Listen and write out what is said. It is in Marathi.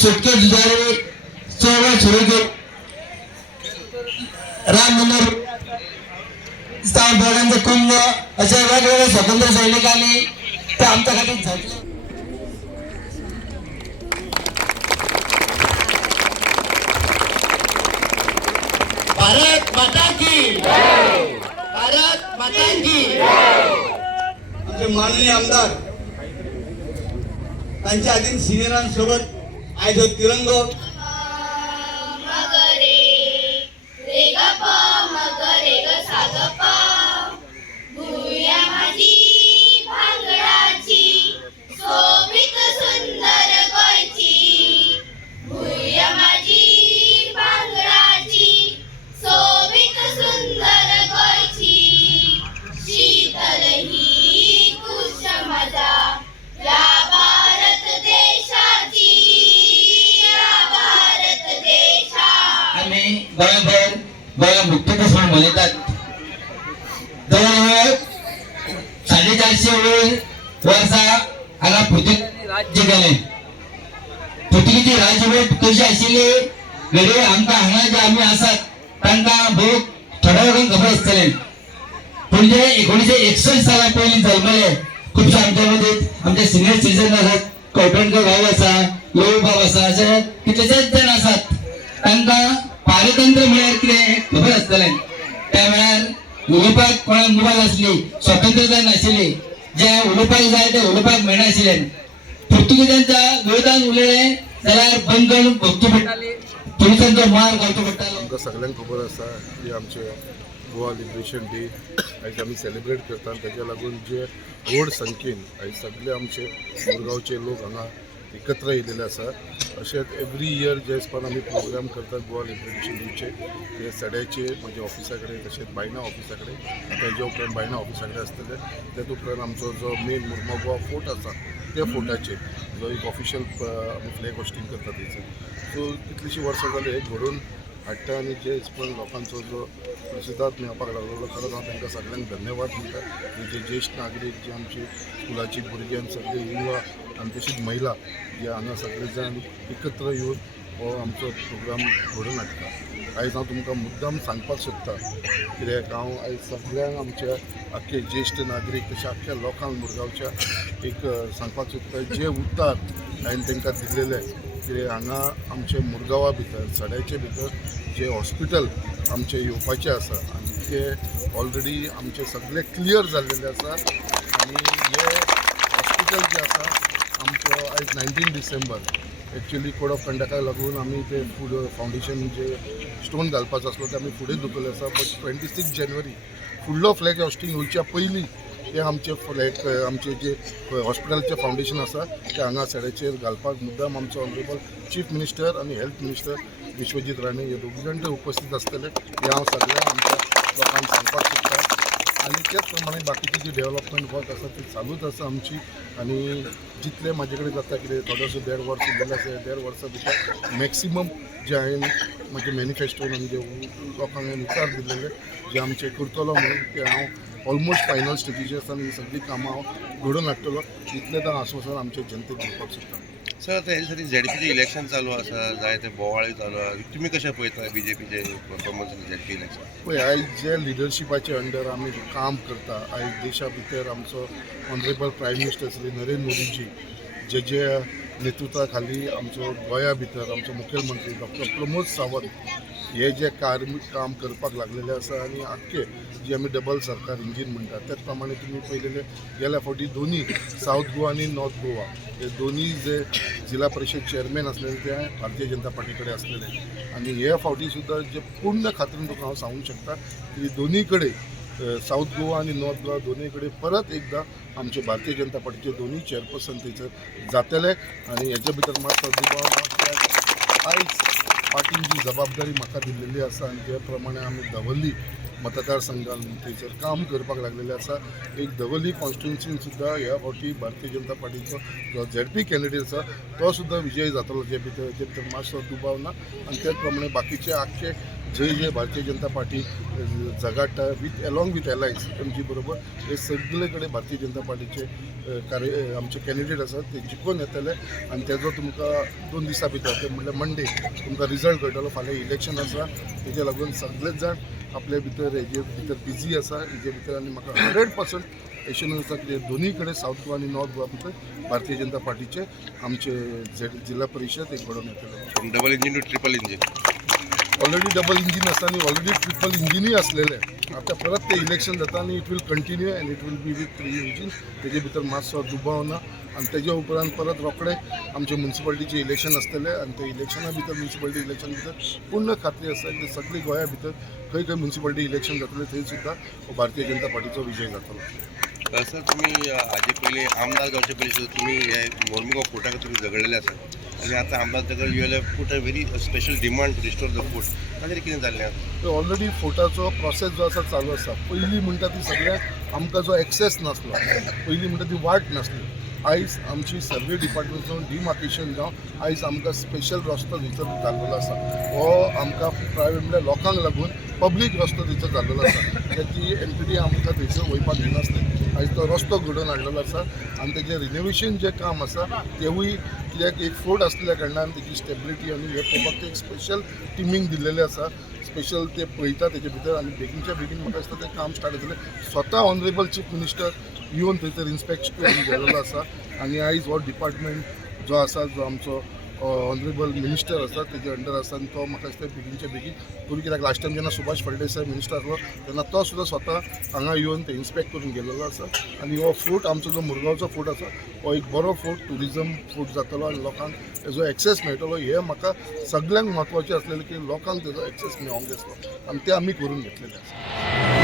सुटके जुजारे चळवळ सुरू केली. राम मनोहर स्थान कुंभ अशा वेगवेगळ्या स्वतंत्र सैनिकांनी ते आमच्यासाठी झटले. भारत माता की जय. भारत माता की जय. आमचे माननीय आमदार त्यांच्या अधीन सिनियरांसोबत आज हो तिरंगो मुक्तपुष्प म्हणतात. जवळजवळ 450 वर्षा हांगा पृथ्वी राज्य केले. पृथ्वीची राजवट कशी आशिल्ली घडये आमकां हांगा जे आमी आसात तांकां भोग थोड्या वेळान खबर आसतले. पण जे 1961 साला पयलीं जल्मले खुबशे आमच्या मध्ये आमचे सिनियर सिटीजन आसात. कवठणकर भाऊ आसा, लोक भाऊ आसा, अशे कितलेशेच जण आसात. तांकां पारतंत्र म्हळ्यार कितें खबर आसतलें. त्या वेळार उलोवपाक कोणाक मोबायल नासली, स्वतंत्रता नाशिल्ली. जे उलोवपाक जाय ते उलोवपाक मेळनाशिल्लें. पुर्तुगेजांच्या विरोधात उलयलें जाल्यार बंद करून भोगची पडटाली, पुलिसांचो मार खावचो पडटालो. आमकां सगळ्यांक खबर आसा की आमचे गोवा लिबरेशन डे आयज आमी सेलिब्रेट करतात. ताच्या लागून जे व्हड संख्येन आयज सगळे आमचे मुरगांवचे लोक हांगा एकत्र येयलेले आसा. अशेंच एवरी इयर जे दिसपान आमी प्रोग्राम करतात गोवा लिबरेशन डेचे, ते सड्याचे म्हज्या ऑफिसा कडेन, तशेंच बायना ऑफिसा कडेन, तेजे उपरांत बायना ऑफिसा कडेन आसतले. ते उपरांत आमचो जो मेन मुर्मा गोवा फोर्ट आसा त्या फोर्टाचेर जो एक ऑफिशियल आमी फ्लॅग होस्टिंग करतात थंयसर. सो कितलींशीं वर्सां जाली हे घडोवन हाडटा आनी जे पण लोकांचो जो प्रतिसाद मेळपाक लागलो खरंच हांव तांकां सगळ्यांक धन्यवाद दिता. जे ज्येश्ठ नागरीक जे आमची स्कुलाची भुरगीं आनी सगळे युवा आनी तशीच महिला जे हांगा सगळे जाण एकत्र येवन हो आमचो प्रोग्राम घडोवन हाडटा. आयज हांव तुमकां मुद्दाम सांगपाक सोदता कित्याक हांव आयज सगळ्यांक आमच्या आख्खे ज्येश्ठ नागरीक तशें आख्ख्या लोकांक मुरगांवच्या एक सांगपाक सोदता जे उतर हांवें तांकां दिलेले. कित्याक हांगा आमचे मुरगांवा भितर सड्याचे भितर जे हॉस्पिटल आमचे येवपाचे आसा आनी ते ऑलरेडी आमचे सगळे क्लियर जाल्लेले आसा. आनी हे हॉस्पिटल जे आसा आमचो आयज 19 डिसेंबर एक्चुअली कोड ऑफ कंडक्टाक लागून आमी ते फूड फावंडेशन जे स्टोन घालपाचो आसलो ते आमी फुडें धुकले आसा. बट 26 जानेवारी फुडलो फ्लॅग होस्टिंग होयच्या पयलीं ते आमचे फ्लॅग आमचे जे हॉस्पिटलचे फावंडेशन आसा ते हांगा सड्याचेर घालपाक मुद्दाम आमचो ऑनरेबल चीफ मिनिस्टर आनी हेल्थ मिनिस्टर विश्वजीत राणे हे दोगी जाण ते उपस्थित आसतले. हे हांव सगळ्या आमच्या लोकांक सांगपाक सोदता. आनी तेच प्रमाणे बाकीची जी डेव्हलपमेंट वर्क आसा ती चालूच आसा आमची. आनी जितले म्हाजे कडेन जाता कितें थोडोसो 1.5 वर्स उरलेले आसा 1.5 वर्सां भितर मॅक्सिमम जे हांवें म्हजे मॅनिफेस्टोन आनी जे लोकांक हांवें उतर दिलेले जे आमचे करतलो म्हणून ते हांव ऑलमोस्ट फायनल स्टेजीचेर आसा आनी सगळीं कामां हांव घडोवन हाडटलो. इतलें तर आश्वासन आमच्या जनतेक दिवपाक सोदता. सर आता हे साठी झेडपीचे इलेक्शन चालू आसा, जाय ते बोवाळी चालू आसा. तुमी कशें पळयता बीजेपीचे परफॉर्मन्स झेडपी इलेक्शन? पळय आयज जे लिडरशिपाचे अंडर आमी काम करता आयज देशा भितर आमचो honourable prime minister Shri Narendra Modiji जे नेतृत्वा खाली आमचो गोंया भितर आमचो मुखेलमंत्री डॉक्टर प्रमोद सावंत हे जे काम करपाक लागलेले आसा आनी आख्खे जे आमी डबल सरकार इंजीन म्हणटात त्याच प्रमाणे तुमी पळयलेले गेल्या फावटी दोनी साऊथ गोवा आनी नॉर्थ गोवा हे दोनी जे जिल्हा परिषद चेअरमॅन असलेले ते भारतीय जनता पार्टी कडेन असलेले. आनी हे फावटी सुद्दां जे पूर्ण खात्रीन तुका हांव सांगूंक शकता की दोनी कडेन साऊथ गोवा आनी नॉर्थ गोवा दोनूय कडेन परत एकदां आमचे भारतीय जनता पार्टीचे दोनूय चेअरपर्सन थंयसर जातले. आनी हेच्या भितर मात्र दुबाव आयज पार्टीन जी जबाबदारी म्हाका दिल्लेली आसा आनी त्या प्रमाणे आमी धवल्ली मतदारसंघान थंयसर काम करपाक लागलेले आसा. एक धवल्ली कॉन्स्टिट्युन्सीन सुद्दां ह्या फावटी भारतीय जनता पार्टीचो जो झेडपी कॅन्डिडेट आसा तो सुद्दां विजयी जातलो. जे भितर मातसो दुबाव ना. आनी त्याच प्रमाणे बाकीचे आख्खे जे भारतीय जनता पार्टी जगाडटा अलॉंग विथ एलायन्स एमजी बरोबर हे सगळे कडेन भारतीय जनता पार्टीचे कार्य आमचे कॅन्डिडेट आसात ते जिखून येतले आनी तेजो तुमकां 2 दिसां भितर ते म्हणल्यार मंडे तुमकां रिजल्ट कळटलो. फाल्यां इलेक्शन आसा तेजे लागून सगळेच जाण आपल्या भितर हेजे भितर बिजी आसा हेजे भितर आनी म्हाका 100% एश्युरन्स आसा की दोनूय कडेन साऊथ गोवा आनी नॉर्थ गोवा भितर भारतीय जनता पार्टीचे आमचे जिल्हा परिशद एक घडोवन येतले. Double engine to triple engine already double engine आसा आनी ऑलरेडी ट्रिपल इंजिनूय आसलेले. आतां परत ते इलेक्शन जाता आनी it will continue and it will be with 3 engine. तेजे भितर मातसो दुबाव ना आनी तेज्या उपरांत परत रोखडे आमचे म्युन्सिपालिटीचे इलेक्शन आसतले आनी ते इलेक्शना भितर म्युन्सिपालिटी इलेक्शन भितर पूर्ण खात्री आसा की सगळी गोंया भितर खंय खंय म्युन्सिपालिटी इलेक्शन जातले थंय सुद्दां भारतीय जनता पार्टीचो विजय जातलो. सर तुम्ही हाजे पयलीं आमदार जावचे पयलीं सुद्दां तुमी हे मोर्मुगांव फोर्टाक तुमी झगडलेले आसात आनी आतां आमदार झगड you have put a very special demand to restore the fort. ताजेर कितें जाल्लें आसा? ऑलरेडी फोर्टाचो प्रोसेस जो आसा चालू आसा. पयलीं म्हणटा ती सगळ्याक आमकां जो एक्सेस नासलो, पयलीं म्हणटा ती वाट नासली. आयज आमची सर्वे डिपार्टमेंटाचो डिमार्केशन जावन आयज आमकां स्पेशल रस्तो थंयसर जाल्लो आसा. हो आमकां प्रायवेट म्हणल्यार लोकांक लागून पब्लीक रस्तो थंयसर जाल्लो आसा. त्याची एनपीडी आमकां थंयसर वयपाक दिनासले. आयज तो रस्तो घडोवन हाडलेलो आसा आनी तेजें रिनोवेशन जें काम आसा तेवूय कित्याक एक फोर्ट आसल्या कारणान तेची स्टेबिलिटी आनी हे पळोवपाक ते एक स्पेशल टिमींग दिल्लेलें आसा. स्पेशल ते पळयता तेजे भितर आनी बेगीनच्या बेगीन म्हाका दिसता तें काम स्टार्ट जातलें. स्वता ऑनरेबल चीफ मिनिस्टर येवन थंयसर इन्स्पेक्शन करून गेलेलो आसा आनी आयज हो डिपार्टमेंट जो आसा जो आमचो ऑनरेबल मिनिस्टर आसा तेजे अंडर आसा आनी तो म्हाका दिसता बेगीनच्या बेगीन करून. कित्याक लास्ट टायम जेन्ना सुभाष फळदेसाय मिनिस्टर आसलो तेन्ना तो सुद्दां स्वता हांगा येवन ते इन्स्पेक्ट करून गेलेलो आसा. आनी हो फोर्ट आमचो जो मुरगांवचो फोर्ट आसा हो एक बरो फोर्ट टुरिजम फोर्ट जातलो आनी लोकांक तेजो एक्सेस मेळटलो. हे म्हाका सगळ्यांक म्हत्वाचें आसलेलें की लोकांक तेजो एक्सेस मेळोंक जाय आनी ते आमी करून घेतलेले आसा.